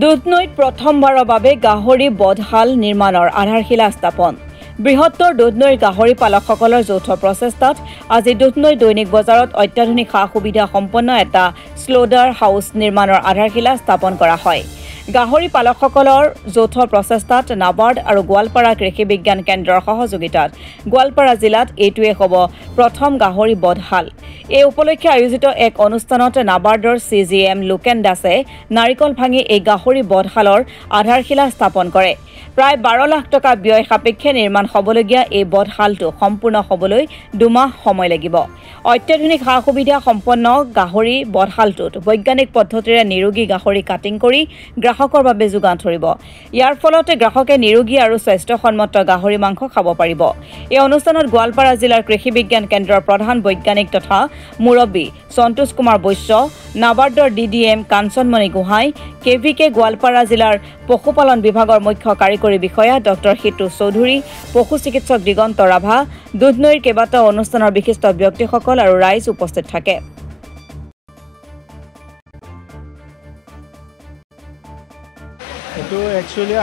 দুধনৈত প্ৰথমবাৰৰ বাবে গাহৰি বধশাল নিৰ্মাণৰ আধাৰশিলা স্থাপন। বৃহত্তৰ দুধনৈৰ গাহৰি পালকসকলৰ যৌথ প্ৰচেষ্টাত আজি দুধনৈ দৈনিক বজাৰত অত্যাধুনিক সা সুবিধা সম্পন্ন এটা স্লডাৰ হাউচ নিৰ্মাণৰ আধাৰশিলা স্থাপন কৰা হয়। গাহৰি পালকসকলৰ যৌথ প্ৰচেষ্টাত নাবাৰ্ড আৰু গোৱালপাৰা কৃষি বিজ্ঞান কেন্দ্ৰৰ সহযোগিতাত গোৱালপাৰা জিলাত এইটোৱে হ'ব প্ৰথম গাহৰি বধশাল। এই উপলক্ষে আয়োজিত এক অনুষ্ঠানত নাবাৰ্ডৰ CGM লোকেন দাসে নাৰিকল ভাঙি এই গাহৰি বধশালৰ আধাৰশিলা স্থাপন কৰে। প্ৰায় 12 লাখ টকা ব্যয় সাপেক্ষে নিৰ্মাণ হ'বলগীয়া এই বধশালটো সম্পূৰ্ণ হ'বলৈ 2 মাহ সময় লাগিব। অত্যাধুনিক সা সুবিধা সম্পন্ন গাহৰি বধশালটোত বৈজ্ঞানিক পদ্ধতিৰে নিৰোগী গাহৰি কাটিং কৰি গ্ৰাহকৰ বাবে যোগান ধৰিব। ইয়াৰ ফলত গ্ৰাহকে নিৰোগী আৰু স্বাস্থ্যসন্মত গাহৰি মাংস খাব পাৰিব। এই অনুষ্ঠানত গোৱালপাৰা জিলাৰ কৃষি বিজ্ঞান কেন্দ্ৰৰ প্ৰধান বৈজ্ঞানিক তথা মুৰব্বী সন্তোষ কুমাৰ বৈশ্য, নাবাৰ্ডৰ DDM কাঞ্চনমণি গোহাঁই, KVK গোৱালপাৰা জিলাৰ পশুপালন বিভাগৰ মুখ্য কাৰিকৰী বিষয়া ডক্টৰ হিতু চৌধুৰী, পশু চিকিৎসক দিগন্ত ৰাভা, দুধনৈৰ কেইবাটাও অনুষ্ঠানৰ বিশিষ্ট ব্যক্তিসকল আৰু ৰাইজ উপস্থিত থাকে। এইটো একচুৱেলি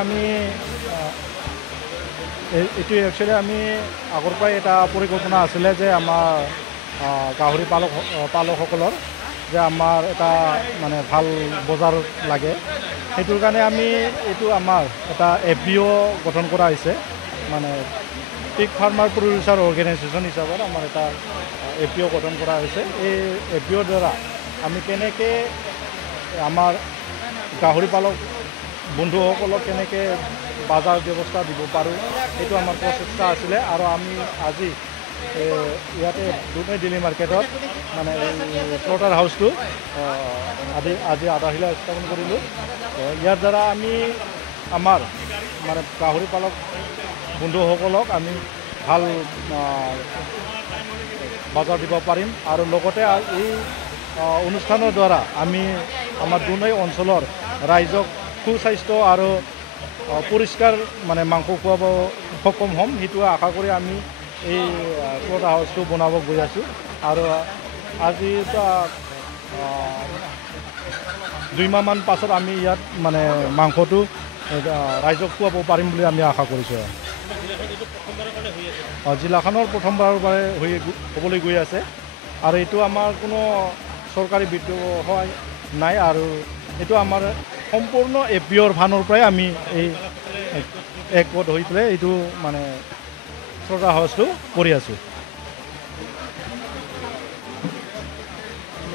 আমি আগৰ পৰাই এটা পৰিকল্পনা আছিলে যে আমাৰ গাহৰি পালকসকলৰ যে আমাৰ এটা মানে ভাল বজাৰ লাগে। সেইটোৰ কাৰণে আমি এইটো আমাৰ এটা FPO গঠন কৰা হৈছে, মানে পিগ ফাৰ্মাৰ প্ৰডিউচাৰ অৰ্গেনাইজেশ্যন হিচাপত আমাৰ এটা FPO গঠন কৰা হৈছে। এই FPOৰ দ্বাৰা আমি কেনেকৈ আমাৰ গাহৰি পালক বন্ধুসকলক কেনেকৈ বজাৰ ব্যৱস্থা দিব পাৰোঁ, সেইটো আমাৰ প্ৰচেষ্টা আছিলে। আৰু আমি আজি ইয়াতে দুধনৈ ডেইলি মাৰ্কেটত মানে স্লটাৰ হাউচটো আজি আধাৰশিলা স্থাপন কৰিলোঁ। ইয়াৰ দ্বাৰা আমি আমাৰ মানে গাহৰি পালক বন্ধুসকলক আমি ভাল বজাৰ দিব পাৰিম। আৰু লগতে এই অনুষ্ঠানৰ দ্বাৰা আমি আমাৰ দুধনৈ অঞ্চলৰ ৰাইজক সুস্বাস্থ্য আৰু পৰিষ্কাৰ মানে মাংস খুৱাব সক্ষম হ'ম, সেইটো আশা কৰি আমি এই স্লটাৰ হাউচটো বনাব গৈ আছোঁ। আৰু আজি 2 মাহমান পাছত আমি ইয়াত মানে মাংসটো ৰাইজক খুৱাব পাৰিম বুলি আমি আশা কৰিছোঁ। জিলাখনৰ প্ৰথমবাৰৰ বাবে হ'বলৈ গৈ আছে। আৰু এইটো আমাৰ কোনো চৰকাৰী বিত্তীয় সহায় নাই, আৰু এইটো আমাৰ সম্পূৰ্ণ FPOৰ ফানৰ পৰাই আমি এই একগোট হৈ পেলাই এইটো মানে স্লটাৰ হাউচটো কৰি আছোঁ।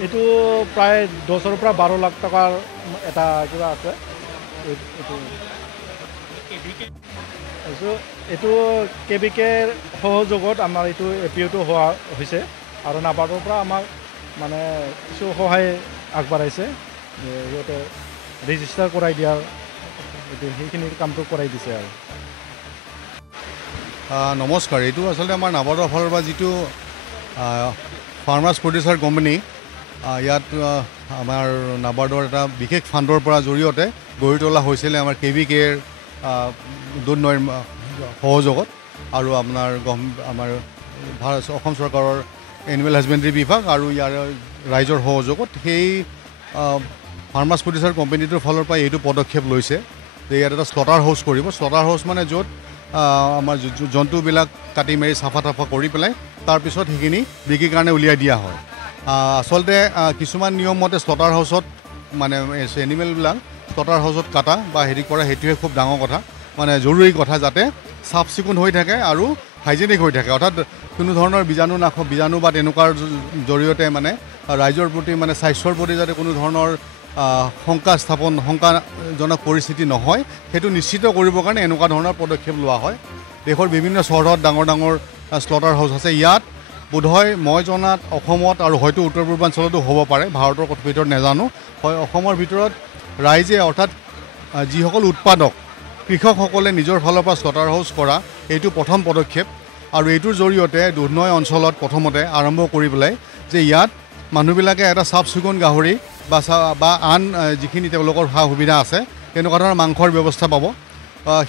এইটো প্ৰায় 10ৰ পৰা 12 লাখ টকাৰ এটা কিবা আছে। এইটো KVKৰ সহযোগত আমাৰ এইটো FPOটো হোৱা হৈছে। আৰু নাবাৰ্ডৰ পৰা আমাক মানে কিছু সহায় আগবঢ়াইছে, সিহঁতে ৰেজিষ্টাৰ কৰাই দিয়াৰ সেইখিনি কামটো কৰাই দিছে। আৰু নমস্কাৰ, এইটো আচলতে আমাৰ নাবাৰ্ডৰ ফালৰ পৰা যিটো ফাৰ্মাৰ্ছ প্ৰডিউচাৰ কোম্পানী, ইয়াত আমাৰ নাবাৰ্ডৰ এটা বিশেষ ফাণ্ডৰ পৰা জৰিয়তে গঢ়ি তোলা হৈছিলে আমাৰ KVKৰ দুধনৈৰ সহযোগত, আৰু আমাৰ অসম চৰকাৰৰ এনিমেল হাজবেণ্ডাৰী বিভাগ আৰু ইয়াৰ ৰাইজৰ সহযোগত সেই ফাৰ্মাৰ্ছ প্ৰডিউচাৰ কোম্পানীটোৰ ফালৰ পৰা এইটো পদক্ষেপ লৈছে যে ইয়াত এটা স্লটাৰ হাউচ কৰিব। স্লটাৰ হাউচ মানে য'ত আমাৰ জন্তুবিলাক কাটি মাৰি চাফা কৰি পেলাই তাৰপিছত সেইখিনি বিক্ৰীৰ কাৰণে উলিয়াই দিয়া হয়। আচলতে কিছুমান নিয়ম মতে স্লটাৰ হাউচত মানে এনিমেলবিলাক স্লটাৰ হাউচত কাটা বা হেৰি কৰা, সেইটোৱে খুব ডাঙৰ কথা, মানে জৰুৰী কথা, যাতে চাফ চিকুণ হৈ থাকে আৰু হাইজেনিক হৈ থাকে। অৰ্থাৎ কোনো ধৰণৰ বীজাণু বা তেনেকুৱাৰ জৰিয়তে মানে ৰাইজৰ প্ৰতি মানে স্বাস্থ্যৰ প্ৰতি যাতে কোনো ধৰণৰ শংকাজনক পৰিস্থিতি নহয়, সেইটো নিশ্চিত কৰিবৰ কাৰণে এনেকুৱা ধৰণৰ পদক্ষেপ লোৱা হয়। দেশৰ বিভিন্ন চহৰত ডাঙৰ ডাঙৰ স্লটাৰ হাউচ আছে। ইয়াত বোধহয় মই জনাত অসমত আৰু হয়তো উত্তৰ পূৰ্বাঞ্চলতো হ'ব পাৰে, ভাৰতৰ ভিতৰত নাজানো, হয় অসমৰ ভিতৰত ৰাইজে অৰ্থাৎ যিসকল উৎপাদক কৃষকসকলে নিজৰ ফালৰ পৰা স্লটাৰ হাউচ কৰা এইটো প্ৰথম পদক্ষেপ। আৰু এইটোৰ জৰিয়তে দুধনৈ অঞ্চলত প্ৰথমতে আৰম্ভ কৰি পেলাই যে ইয়াত মানুহবিলাকে এটা চাফ চিকুণ গাহৰি বা আন যিখিনি তেওঁলোকৰ সা সুবিধা আছে তেনেকুৱা ধৰণৰ মাংসৰ ব্যৱস্থা পাব।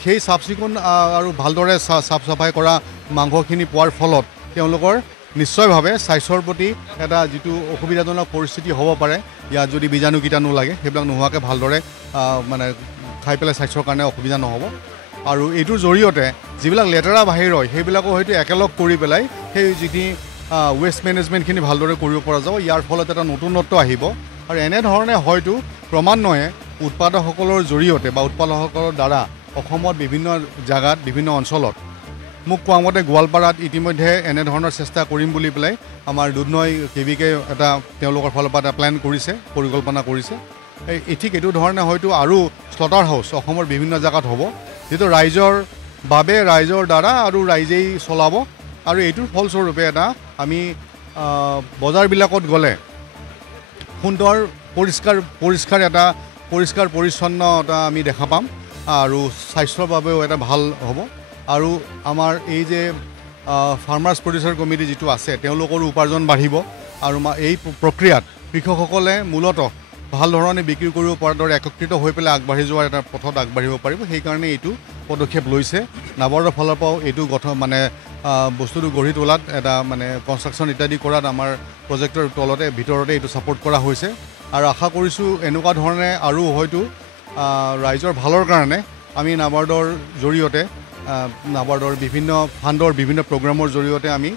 সেই চাফ চিকুণ আৰু ভালদৰে চাফ চাফাই কৰা মাংসখিনি পোৱাৰ ফলত তেওঁলোকৰ নিশ্চয়ভাৱে স্বাস্থ্যৰ প্ৰতি এটা যিটো অসুবিধাজনক পৰিস্থিতি হ'ব পাৰে, ইয়াত যদি বীজাণু কীটাণু লাগে সেইবিলাক নোহোৱাকৈ ভালদৰে মানে খাই পেলাই স্বাস্থ্যৰ কাৰণে অসুবিধা নহ'ব। আৰু এইটোৰ জৰিয়তে যিবিলাক লেতেৰা বাহিৰ হয় সেইবিলাকো হয়তো একেলগ কৰি পেলাই সেই যিখিনি ৱেষ্ট মেনেজমেণ্টখিনি ভালদৰে কৰিব পৰা যাব। ইয়াৰ ফলত এটা নতুনত্ব আহিব আৰু এনেধৰণে হয়তো ক্ৰমান্বয়ে উৎপাদকসকলৰ জৰিয়তে বা উৎপাদকসকলৰ দ্বাৰা অসমত বিভিন্ন জাগাত বিভিন্ন অঞ্চলত মোক কোৱা মতে গোৱালপাৰাত ইতিমধ্যে এনেধৰণৰ চেষ্টা কৰিম বুলি পেলাই আমাৰ দুধনৈ কেভিকে এটা তেওঁলোকৰ ফালৰ পৰা এটা প্লেন কৰিছে, পৰিকল্পনা কৰিছে। ঠিক এইটো ধৰণে হয়তো আৰু স্লটাৰ হাউচ অসমৰ বিভিন্ন জেগাত হ'ব, যিটো ৰাইজৰ বাবে ৰাইজৰ দ্বাৰা আৰু ৰাইজেই চলাব। আৰু এইটোৰ ফলস্বৰূপে এটা আমি বজাৰবিলাকত গ'লে সুন্দৰ পৰিষ্কাৰ পৰিচ্ছন্ন এটা আমি দেখা পাম আৰু স্বাস্থ্যৰ বাবেও এটা ভাল হ'ব। আৰু আমাৰ এই যে ফাৰ্মাৰ্ছ প্ৰডিউচাৰ কমিটি যিটো আছে তেওঁলোকৰো উপাৰ্জন বাঢ়িব আৰু এই প্ৰক্ৰিয়াত কৃষকসকলে মূলতঃ ভাল ধৰণে বিক্ৰী কৰিব পৰাৰ দৰে একত্ৰিত হৈ পেলাই আগবাঢ়ি যোৱাৰ এটা পথত আগবাঢ়িব পাৰিব। সেইকাৰণে এইটো পদক্ষেপ লৈছে নাবাৰ্ডৰ ফালৰ পৰাও এইটো বস্তুটো গঢ়ি তোলাত এটা মানে কনষ্ট্ৰাকশ্যন ইত্যাদি কৰাত আমাৰ প্ৰজেক্টৰ ভিতৰতে এইটো ছাপোৰ্ট কৰা হৈছে। আৰু আশা কৰিছোঁ এনেকুৱা ধৰণে আৰু হয়তো ৰাইজৰ ভালৰ কাৰণে আমি নাবাৰ্ডৰ জৰিয়তে নাবাৰ্ডৰ বিভিন্ন ফাণ্ডৰ বিভিন্ন প্ৰগ্ৰামৰ জৰিয়তে আমি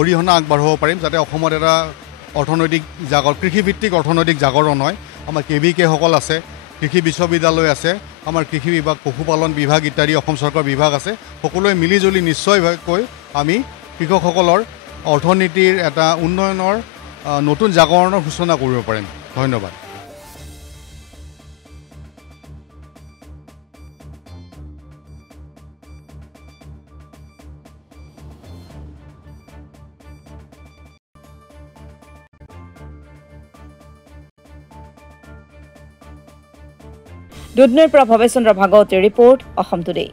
অৰিহণা আগবঢ়াব পাৰিম, যাতে অসমত এটা অৰ্থনৈতিক কৃষিভিত্তিক অৰ্থনৈতিক জাগৰণ হয়। আমাৰ কেভিকেসকল আছে, কৃষি বিশ্ববিদ্যালয় আছে, আমাৰ কৃষি বিভাগ, পশুপালন বিভাগ ইত্যাদি অসম চৰকাৰৰ বিভাগ আছে। সকলোৱে মিলিজুলি নিশ্চয়কৈ আমি কৃষকসকলৰ অৰ্থনীতিৰ এটা উন্নয়নৰ নতুন জাগৰণৰ সূচনা কৰিব পাৰিম। ধন্যবাদ। দুধনৈৰ পৰা ভৱেশ চন্দ্ৰ ভাগৱতীৰ ৰিপৰ্ট, অসম টুডে।